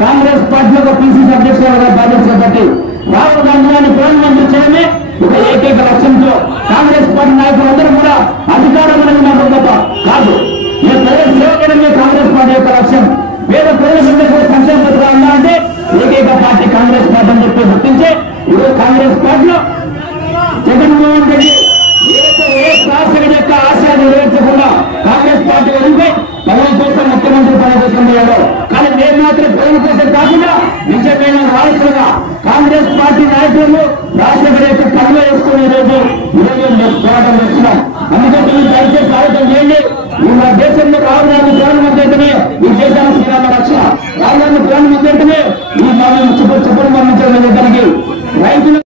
కాంగ్రెస్ పార్టీలో పిసిసి అధ్యక్షులుగా బాధ్యత చేపట్టి రాహుల్ గాంధీ గారిని ప్రధానమంత్రి చేయడమే ఒక ఏకైక లక్ష్యంతో కాంగ్రెస్ పార్టీ నాయకులందరూ కూడా అధికారం అనేది మాత్రం తప్ప కాదు. ఈ ప్రజల సేవ చేయడమే కాంగ్రెస్ పార్టీ యొక్క లక్ష్యం. పేద ప్రజలందరూ కూడా సంక్షేమ పథకాలు ఉండాలంటే ఏకైక పార్టీ కాంగ్రెస్ పార్టీ అని చెప్పి గుర్తించే ఈరోజు కాంగ్రెస్ పార్టీలో జగన్మోహన్ రెడ్డి ఏ శాసకుడి యొక్క ఆశయాన్ని నెరవేర్చకుండా కాంగ్రెస్ పార్టీ వదిలిపోయి పదవి కోసం ముఖ్యమంత్రి పదవి కోసం పోయాడు. కానీ మేము మాత్రం పదవి కోసం కాకుండా నిజమైన వారసులుగా కాంగ్రెస్ పార్టీ నాయకులు రాష్ట్రపతి యొక్క పదవి వేసుకుని ఈరోజు పోరాటం చేస్తున్నాం. అందుకోసం దయచేసి ఆలోచన చేయండి. ఈ మన దేశంలో రాహుల్ గాంధీ ప్రధానమంత్రి అయితేనే ఈ దేశానికి శ్రీరామ రక్షణ. రాహుల్ గాంధీ ప్రధానమంత్రి అయితేనే ఈ మనం చెప్పడం మరణించడం రైతులు